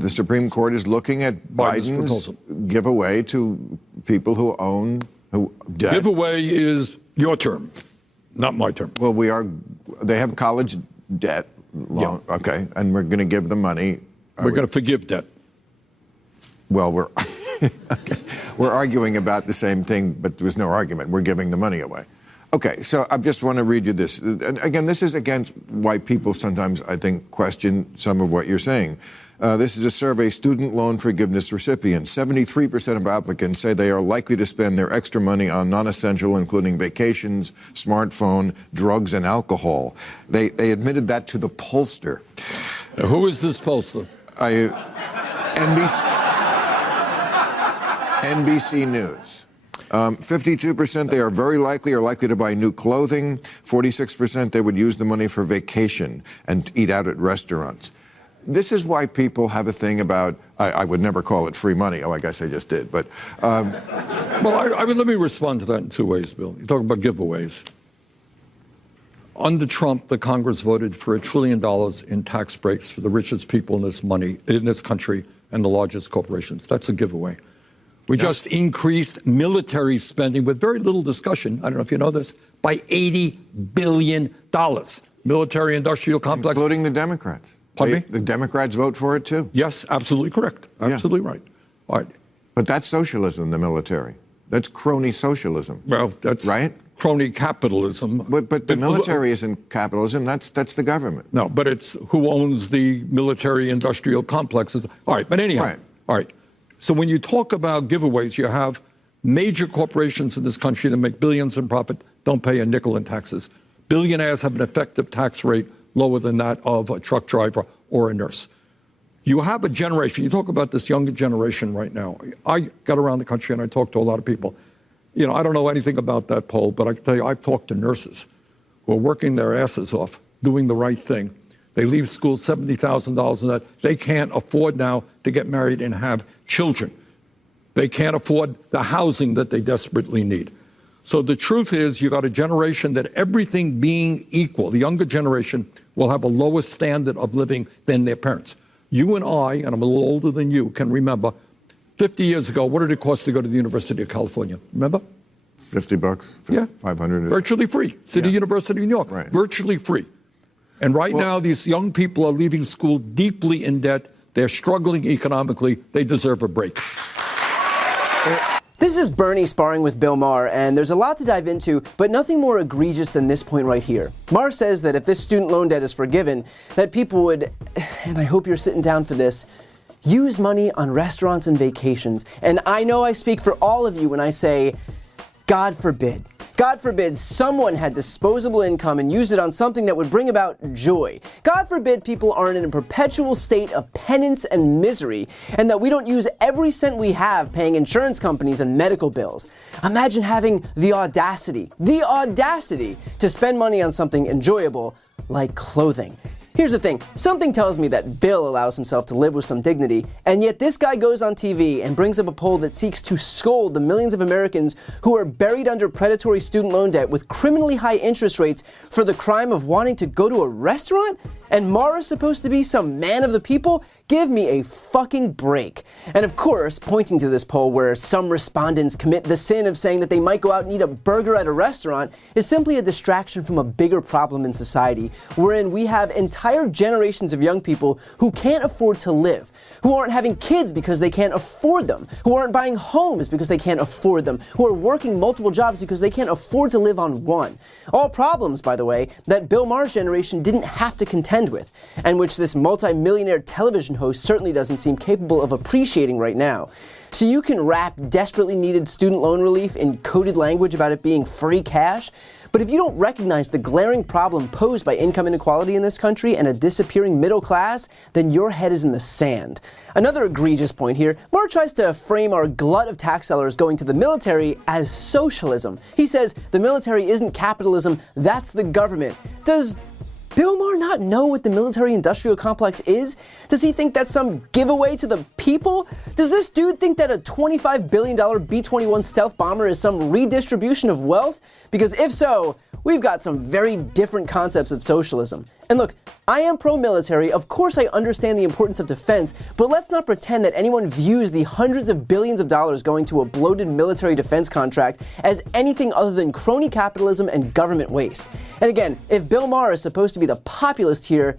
the Supreme Court is looking at Biden's giveaway to people who own debt. Giveaway is your term, not my term. Well, they have college debt loan, yeah. Okay, and we're going to give them money. We're going to forgive debt. Well, we're arguing about the same thing, but there was no argument. We're giving the money away. Okay, so I just want to read you this. And again, this is against why people sometimes, I think, question some of what you're saying. This is a survey, student loan forgiveness recipients. 73% of applicants say they are likely to spend their extra money on non-essential, including vacations, smartphone, drugs, and alcohol. They admitted that to the pollster. Who is this pollster? NBC News. 52% they are very likely to buy new clothing. 46% they would use the money for vacation and eat out at restaurants. This is why people have a thing about, I would never call it free money. Oh, I guess I just did. But well, I mean, let me respond to that in two ways, Bill. You talk about giveaways. Under Trump, the Congress voted for $1 trillion in tax breaks for the richest people in this country and the largest corporations. That's a giveaway. We just increased military spending with very little discussion, I don't know if you know this, by $80 billion. Military industrial complex. Including the Democrats. Pardon me? The Democrats vote for it, too. Yes, absolutely correct. Absolutely right. All right. But that's socialism, the military. That's crony socialism. Well, that's right? Crony capitalism. But the military isn't capitalism. That's the government. No, but it's who owns the military industrial complexes. All right, but anyhow. Right. All right. So when you talk about giveaways, you have major corporations in this country that make billions in profit, don't pay a nickel in taxes. Billionaires have an effective tax rate lower than that of a truck driver or a nurse. You have a generation, you talk about this younger generation right now. I got around the country and I talked to a lot of people. You know, I don't know anything about that poll, but I can tell you I've talked to nurses who are working their asses off, doing the right thing. They leave school $70,000 in that. They can't afford now to get married and have children. They can't afford the housing that they desperately need. So the truth is, you got a generation that, everything being equal, the younger generation will have a lower standard of living than their parents. You and I, and I'm a little older than you, can remember 50 years ago, what did it cost to go to the University of California? Remember? $50. Yeah. 500. Virtually free. City University of New York. Right. Virtually free. And right now, these young people are leaving school deeply in debt. They're struggling economically. They deserve a break. This is Bernie sparring with Bill Maher, and there's a lot to dive into, but nothing more egregious than this point right here. Maher says that if this student loan debt is forgiven, that people would, and I hope you're sitting down for this, use money on restaurants and vacations. And I know I speak for all of you when I say, God forbid. God forbid someone had disposable income and used it on something that would bring about joy. God forbid people aren't in a perpetual state of penance and misery, and that we don't use every cent we have paying insurance companies and medical bills. Imagine having the audacity to spend money on something enjoyable like clothing. Here's the thing, something tells me that Bill allows himself to live with some dignity, and yet this guy goes on TV and brings up a poll that seeks to scold the millions of Americans who are buried under predatory student loan debt with criminally high interest rates for the crime of wanting to go to a restaurant? And Maher is supposed to be some man of the people? Give me a fucking break. And of course, pointing to this poll where some respondents commit the sin of saying that they might go out and eat a burger at a restaurant is simply a distraction from a bigger problem in society, wherein we have entire generations of young people who can't afford to live, who aren't having kids because they can't afford them, who aren't buying homes because they can't afford them, who are working multiple jobs because they can't afford to live on one. All problems, by the way, that Bill Maher's generation didn't have to contend with, and which this multi-millionaire television host certainly doesn't seem capable of appreciating right now. So you can wrap desperately needed student loan relief in coded language about it being free cash, but if you don't recognize the glaring problem posed by income inequality in this country and a disappearing middle class, then your head is in the sand. Another egregious point here, Maher tries to frame our glut of tax dollars going to the military as socialism. He says the military isn't capitalism, that's the government. Does Bill Maher not know what the military-industrial complex is? Does he think that's some giveaway to the people? Does this dude think that a $25 billion B-21 stealth bomber is some redistribution of wealth? Because if so, we've got some very different concepts of socialism. And look, I am pro-military, of course I understand the importance of defense, but let's not pretend that anyone views the hundreds of billions of dollars going to a bloated military defense contract as anything other than crony capitalism and government waste. And again, if Bill Maher is supposed to be the populist here,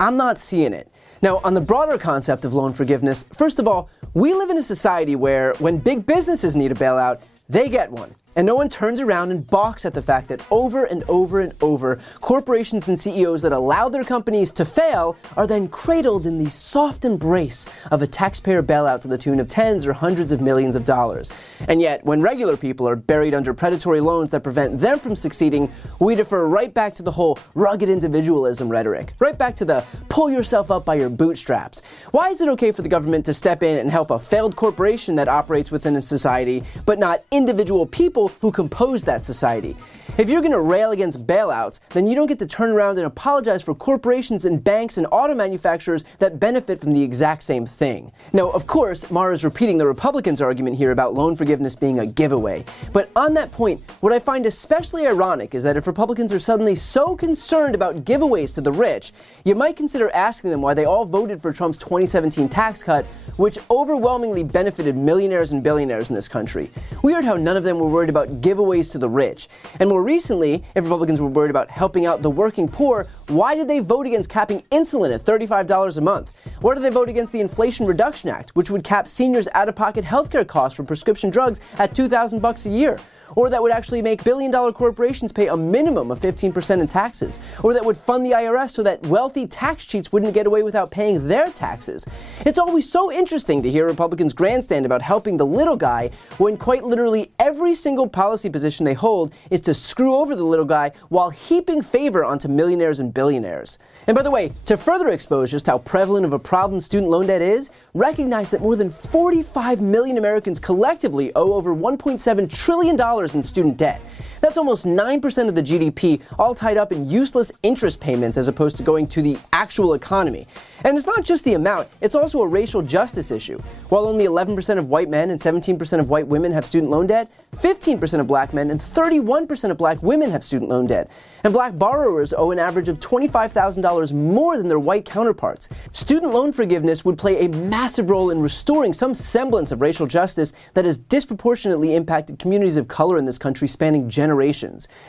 I'm not seeing it. Now, on the broader concept of loan forgiveness, first of all, we live in a society where when big businesses need a bailout, they get one. And no one turns around and balks at the fact that over and over and over, corporations and CEOs that allow their companies to fail are then cradled in the soft embrace of a taxpayer bailout to the tune of tens or hundreds of millions of dollars. And yet, when regular people are buried under predatory loans that prevent them from succeeding, we defer right back to the whole rugged individualism rhetoric, right back to the pull yourself up by your bootstraps. Why is it okay for the government to step in and help a failed corporation that operates within a society, but not individual people who compose that society? If you're going to rail against bailouts, then you don't get to turn around and apologize for corporations and banks and auto manufacturers that benefit from the exact same thing. Now, of course, Maher is repeating the Republicans' argument here about loan forgiveness being a giveaway. But on that point, what I find especially ironic is that if Republicans are suddenly so concerned about giveaways to the rich, you might consider asking them why they all voted for Trump's 2017 tax cut, which overwhelmingly benefited millionaires and billionaires in this country. Weird how none of them were worried about giveaways to the rich. And more recently, if Republicans were worried about helping out the working poor, why did they vote against capping insulin at $35 a month? Why did they vote against the Inflation Reduction Act, which would cap seniors' out-of-pocket healthcare costs for prescription drugs at $2,000 a year? Or that would actually make billion-dollar corporations pay a minimum of 15% in taxes, or that would fund the IRS so that wealthy tax cheats wouldn't get away without paying their taxes. It's always so interesting to hear Republicans grandstand about helping the little guy when quite literally every single policy position they hold is to screw over the little guy while heaping favor onto millionaires and billionaires. And by the way, to further expose just how prevalent of a problem student loan debt is, recognize that more than 45 million Americans collectively owe over $1.7 trillion in student debt. That's almost 9% of the GDP, all tied up in useless interest payments as opposed to going to the actual economy. And it's not just the amount, it's also a racial justice issue. While only 11% of white men and 17% of white women have student loan debt, 15% of black men and 31% of black women have student loan debt. And black borrowers owe an average of $25,000 more than their white counterparts. Student loan forgiveness would play a massive role in restoring some semblance of racial justice that has disproportionately impacted communities of color in this country spanning generations.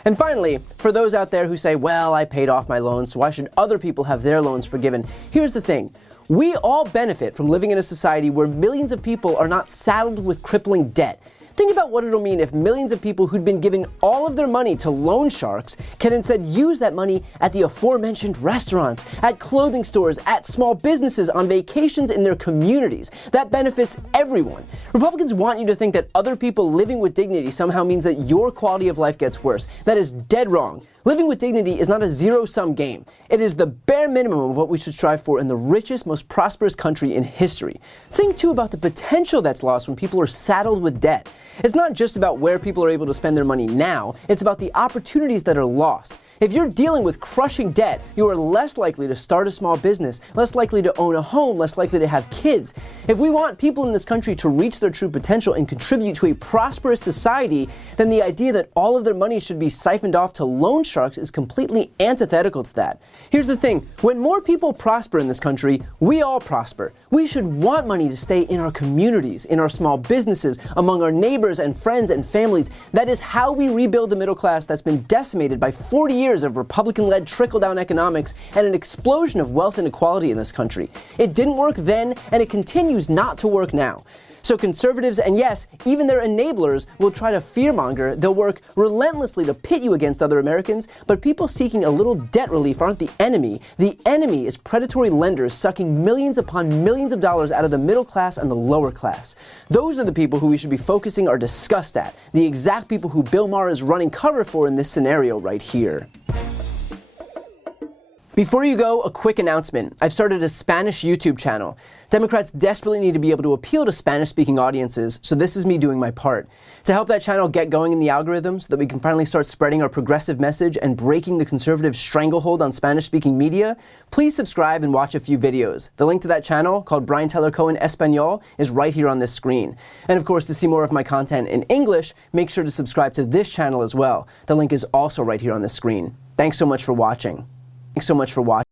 And finally, for those out there who say, well, I paid off my loans, so why should other people have their loans forgiven? Here's the thing. We all benefit from living in a society where millions of people are not saddled with crippling debt. Think about what it'll mean if millions of people who'd been giving all of their money to loan sharks can instead use that money at the aforementioned restaurants, at clothing stores, at small businesses, on vacations in their communities. That benefits everyone. Republicans want you to think that other people living with dignity somehow means that your quality of life gets worse. That is dead wrong. Living with dignity is not a zero-sum game. It is the bare minimum of what we should strive for in the richest, most prosperous country in history. Think too about the potential that's lost when people are saddled with debt. It's not just about where people are able to spend their money now, it's about the opportunities that are lost. If you're dealing with crushing debt, you are less likely to start a small business, less likely to own a home, less likely to have kids. If we want people in this country to reach their true potential and contribute to a prosperous society, then the idea that all of their money should be siphoned off to loan sharks is completely antithetical to that. Here's the thing, when more people prosper in this country, we all prosper. We should want money to stay in our communities, in our small businesses, among our neighbors and friends and families. That is how we rebuild the middle class that's been decimated by 40 years of Republican-led trickle-down economics and an explosion of wealth inequality in this country. It didn't work then, and it continues not to work now. So conservatives, and yes, even their enablers, will try to fearmonger. They'll work relentlessly to pit you against other Americans, but people seeking a little debt relief aren't the enemy. The enemy is predatory lenders sucking millions upon millions of dollars out of the middle class and the lower class. Those are the people who we should be focusing our disgust at, the exact people who Bill Maher is running cover for in this scenario right here. Before you go, a quick announcement. I've started a Spanish YouTube channel. Democrats desperately need to be able to appeal to Spanish-speaking audiences, so this is me doing my part. To help that channel get going in the algorithm so that we can finally start spreading our progressive message and breaking the conservative stranglehold on Spanish-speaking media, please subscribe and watch a few videos. The link to that channel, called Brian Tyler Cohen Espanol, is right here on this screen. And of course, to see more of my content in English, make sure to subscribe to this channel as well. The link is also right here on this screen. Thanks so much for watching. Thanks so much for watching.